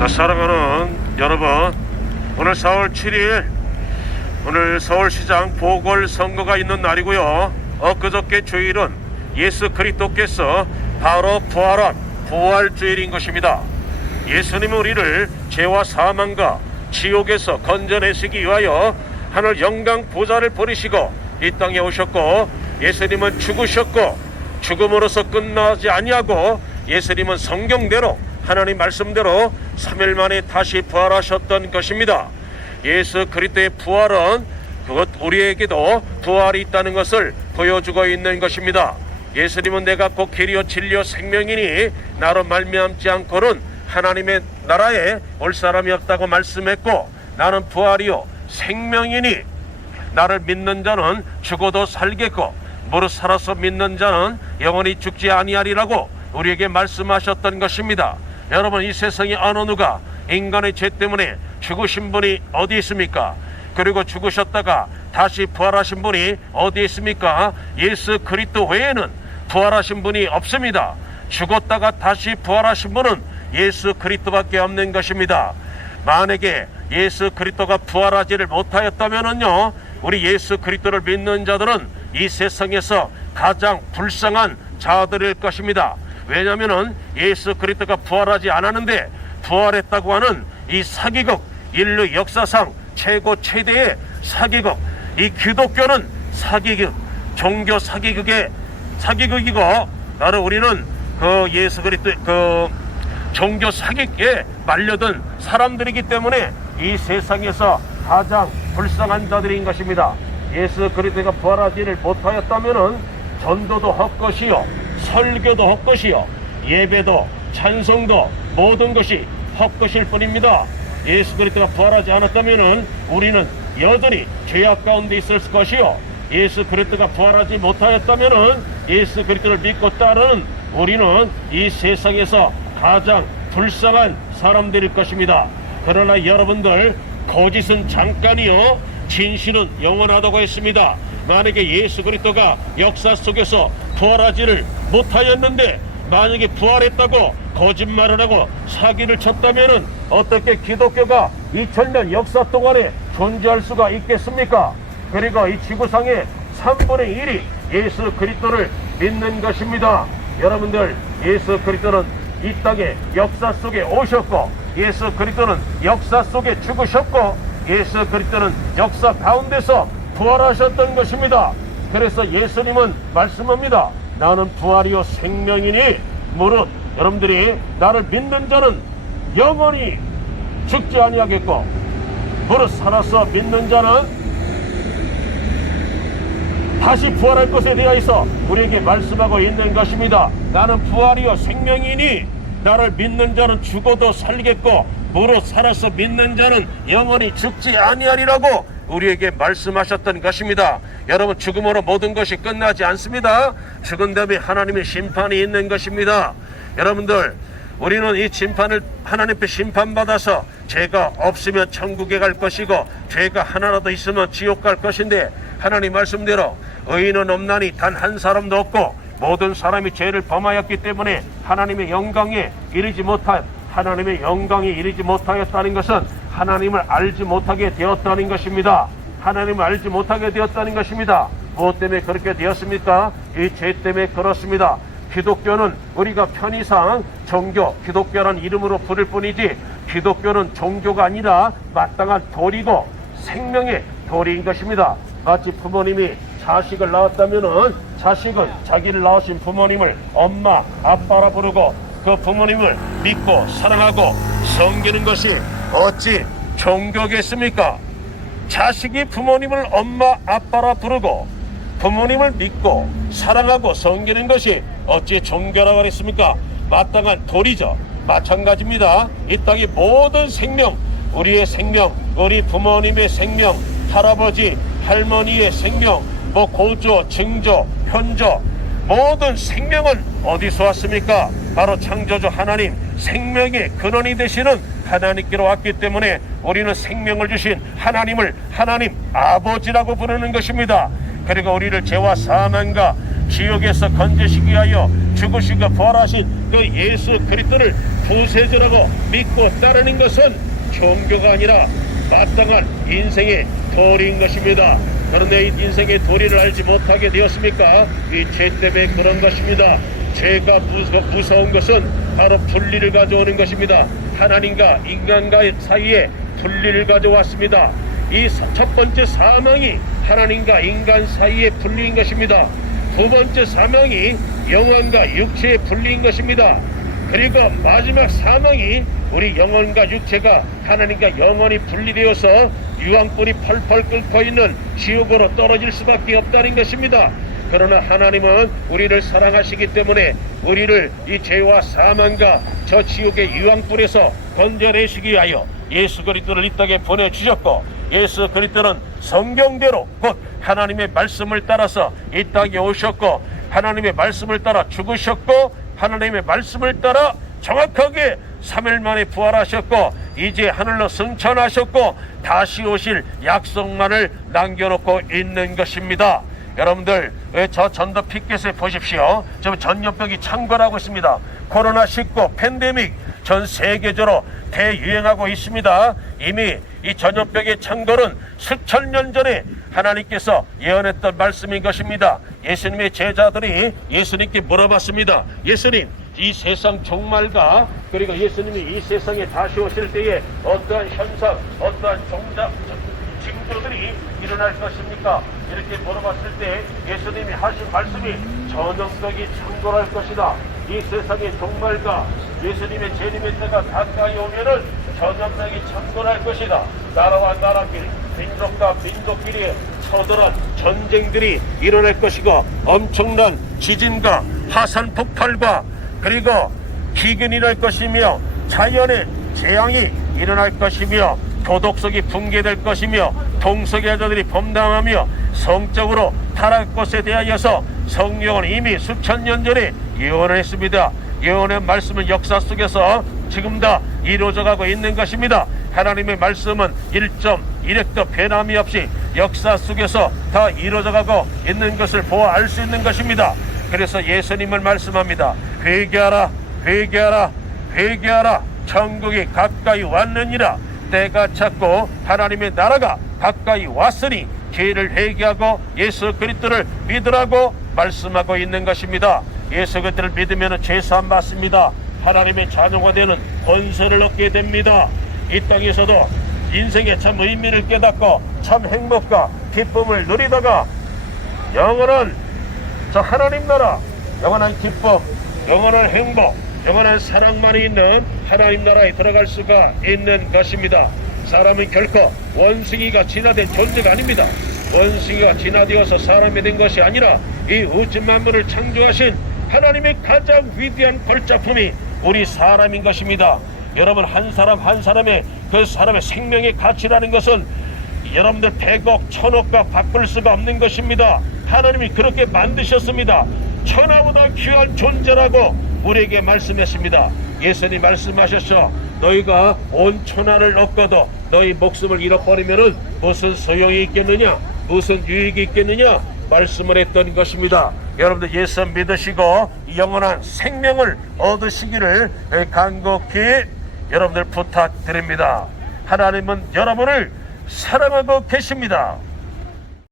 자, 사랑하는 여러분, 오늘 4월 7일 오늘 서울시장 보궐선거가 있는 날이고요. 엊그저께 주일은 예수 그리스도께서 바로 부활한 부활주일인 것입니다. 예수님은 우리를 죄와 사망과 지옥에서 건져내시기 위하여 하늘 영광 보좌를 버리시고 이 땅에 오셨고, 예수님은 죽으셨고 죽음으로써 끝나지 아니하고 예수님은 성경대로 하나님 말씀대로 3일 만에 다시 부활하셨던 것입니다. 예수 그리스도의 부활은 그것 우리에게도 부활이 있다는 것을 보여주고 있는 것입니다. 예수님은 내가 곧 길이요 진리요 생명이니 나로 말미암지 않고는 하나님의 나라에 올 사람이 없다고 말씀했고, 나는 부활이요 생명이니 나를 믿는 자는 죽어도 살겠고 무릇 살아서 믿는 자는 영원히 죽지 아니하리라고 우리에게 말씀하셨던 것입니다. 여러분, 이 세상에 어느 누가 인간의 죄 때문에 죽으신 분이 어디 있습니까? 그리고 죽으셨다가 다시 부활하신 분이 어디 있습니까? 예수 그리스도 외에는 부활하신 분이 없습니다. 죽었다가 다시 부활하신 분은 예수 그리스도밖에 없는 것입니다. 만약에 예수 그리스도가 부활하지를 못하였다면요, 우리 예수 그리스도를 믿는 자들은 이 세상에서 가장 불쌍한 자들일 것입니다. 왜냐하면 예수 그리스도가 부활하지 않았는데 부활했다고 하는 이 사기극, 인류 역사상 최고 최대의 사기극, 이 기독교는 사기극, 종교 사기극의 사기극이고, 바로 우리는 그 예수 그리스도 그 종교 사기에 말려든 사람들이기 때문에 이 세상에서 가장 불쌍한 자들인 것입니다. 예수 그리스도가 부활하지를 못하였다면은 전도도 헛것이요, 설교도 헛것이요, 예배도 찬송도 모든 것이 헛것일 뿐입니다. 예수 그리스도가 부활하지 않았다면은 우리는 여전히 죄악 가운데 있을 것이요, 예수 그리스도가 부활하지 못하였다면은 예수 그리스도를 믿고 따르는 우리는 이 세상에서 가장 불쌍한 사람들일 것입니다. 그러나 여러분들, 거짓은 잠깐이요 진실은 영원하다고 했습니다. 만약에 예수 그리스도가 역사 속에서 부활하지를 못하였는데 만약에 부활했다고 거짓말을 하고 사기를 쳤다면은 어떻게 기독교가 2000년 역사 동안에 존재할 수가 있겠습니까? 그리고 이 지구상의 3분의 1이 예수 그리스도를 믿는 것입니다. 여러분들, 예수 그리스도는 이 땅에 역사 속에 오셨고, 예수 그리스도는 역사 속에 죽으셨고, 예수 그리스도는 역사 가운데서 부활하셨던 것입니다. 그래서 예수님은 말씀합니다. 나는 부활이요 생명이니 무릇 여러분들이 나를 믿는 자는 영원히 죽지 아니하겠고 무릇 살아서 믿는 자는 다시 부활할 것에 대하여서 우리에게 말씀하고 있는 것입니다. 나는 부활이요 생명이니 나를 믿는 자는 죽어도 살겠고 무릇 살아서 믿는 자는 영원히 죽지 아니하리라고 우리에게 말씀하셨던 것입니다. 여러분, 죽음으로 모든 것이 끝나지 않습니다. 죽은 다음에 하나님의 심판이 있는 것입니다. 여러분들, 우리는 이 심판을 하나님께 심판받아서 죄가 없으면 천국에 갈 것이고 죄가 하나라도 있으면 지옥 갈 것인데, 하나님 말씀대로 의인은 없나니 단 한 사람도 없고 모든 사람이 죄를 범하였기 때문에 하나님의 영광에 이르지 못하였다는 것은 하나님을 알지 못하게 되었다는 것입니다. 하나님을 알지 못하게 되었다는 것입니다. 무엇 때문에 그렇게 되었습니까? 이 죄 때문에 그렇습니다. 기독교는 우리가 편의상 종교, 기독교라는 이름으로 부를 뿐이지 기독교는 종교가 아니라 마땅한 도리고 생명의 도리인 것입니다. 마치 부모님이 자식을 낳았다면은 자식은 자기를 낳으신 부모님을 엄마, 아빠라 부르고 그 부모님을 믿고 사랑하고 섬기는 것이 어찌 종교겠습니까? 자식이 부모님을 엄마, 아빠라 부르고 부모님을 믿고 사랑하고 섬기는 것이 어찌 종교라고 그랬습니까? 마땅한 도리죠. 마찬가지입니다. 이 땅의 모든 생명, 우리의 생명, 우리 부모님의 생명, 할아버지, 할머니의 생명, 고조, 증조, 현조, 모든 생명은 어디서 왔습니까? 바로 창조주 하나님, 생명의 근원이 되시는 하나님께로 왔기 때문에 우리는 생명을 주신 하나님을 하나님 아버지라고 부르는 것입니다. 그리고 우리를 죄와 사망과 지옥에서 건져시기 위하여 죽으시고 부활하신 그 예수 그리스도를 구세주라고 믿고 따르는 것은 종교가 아니라 마땅한 인생의 도리인 것입니다. 그런데 이 인생의 도리를 알지 못하게 되었습니까? 이 죄 때문에 그런 것입니다. 죄가 무서운 것은 바로 분리를 가져오는 것입니다. 하나님과 인간과 사이에 분리를 가져왔습니다. 이 첫 번째 사망이 하나님과 인간 사이에 분리인 것입니다. 두 번째 사망이 영혼과 육체의 분리인 것입니다. 그리고 마지막 사망이 우리 영혼과 육체가 하나님과 영원히 분리되어서 유황불이 펄펄 끓고 있는 지옥으로 떨어질 수밖에 없다는 것입니다. 그러나 하나님은 우리를 사랑하시기 때문에 우리를 이 죄와 사망과 저 지옥의 유황불에서 건져내시기 위하여 예수 그리스도를 이 땅에 보내주셨고, 예수 그리스도는 성경대로 곧 하나님의 말씀을 따라서 이 땅에 오셨고, 하나님의 말씀을 따라 죽으셨고, 하나님의 말씀을 따라 정확하게 3일 만에 부활하셨고, 이제 하늘로 승천하셨고 다시 오실 약속만을 남겨놓고 있는 것입니다. 여러분들, 저 전도 피켓에 보십시오. 지금 전염병이 창궐하고 있습니다. 코로나19 팬데믹 전 세계적으로 대유행하고 있습니다. 이미 이 전염병의 창궐은 수천 년 전에 하나님께서 예언했던 말씀인 것입니다. 예수님의 제자들이 예수님께 물어봤습니다. 예수님, 이 세상 종말과 그리고 예수님이 이 세상에 다시 오실 때에 어떠한 현상, 어떠한 징조들이 일어날 것입니까? 이렇게 물어봤을 때 예수님이 하신 말씀이 전염병이 창궐할 것이다. 이 세상의 종말과 예수님의 재림의 때가 가까이 오면은 전염병이 창궐할 것이다. 나라와 나라끼리, 민족과 민족끼리 서늘한 전쟁들이 일어날 것이고, 엄청난 지진과 화산 폭발과 그리고 기근이 날 것이며, 자연의 재앙이 일어날 것이며, 도덕성이 붕괴될 것이며, 동성애자들이 범람하며 성적으로 타락할 것에 대하여서 성령은 이미 수천 년 전에 예언을 했습니다. 예언의 말씀은 역사 속에서 지금 다 이루어져가고 있는 것입니다. 하나님의 말씀은 1.1획도 변함이 없이 역사 속에서 다 이루어져가고 있는 것을 보아 알 수 있는 것입니다. 그래서 예수님을 말씀합니다. 회개하라, 회개하라, 회개하라. 천국이 가까이 왔느니라. 때가 찼고 하나님의 나라가 가까이 왔으니 죄를 회개하고 예수 그리스도를 믿으라고 말씀하고 있는 것입니다. 예수 그리스도를 믿으면 죄사함 받습니다. 하나님의 자녀가 되는 권세를 얻게 됩니다. 이 땅에서도 인생의 참 의미를 깨닫고 참 행복과 기쁨을 누리다가 영원한 저 하나님 나라, 영원한 기쁨, 영원한 행복, 영원한 사랑만이 있는 하나님 나라에 들어갈 수가 있는 것입니다. 사람은 결코 원숭이가 진화된 존재가 아닙니다. 원숭이가 진화되어서 사람이 된 것이 아니라 이 우주 만물을 창조하신 하나님의 가장 위대한 걸작품이 우리 사람인 것입니다. 여러분, 한 사람 한 사람의 그 사람의 생명의 가치라는 것은 여러분들 100억, 1000억과 바꿀 수가 없는 것입니다. 하나님이 그렇게 만드셨습니다. 천하보다 귀한 존재라고 우리에게 말씀했습니다. 예수님 말씀하셨죠. 너희가 온 천하를 얻고도 너희 목숨을 잃어버리면은 무슨 소용이 있겠느냐, 무슨 유익이 있겠느냐 말씀을 했던 것입니다. 여러분들 예수 믿으시고 영원한 생명을 얻으시기를 간곡히 여러분들 부탁드립니다. 하나님은 여러분을 사랑하고 계십니다.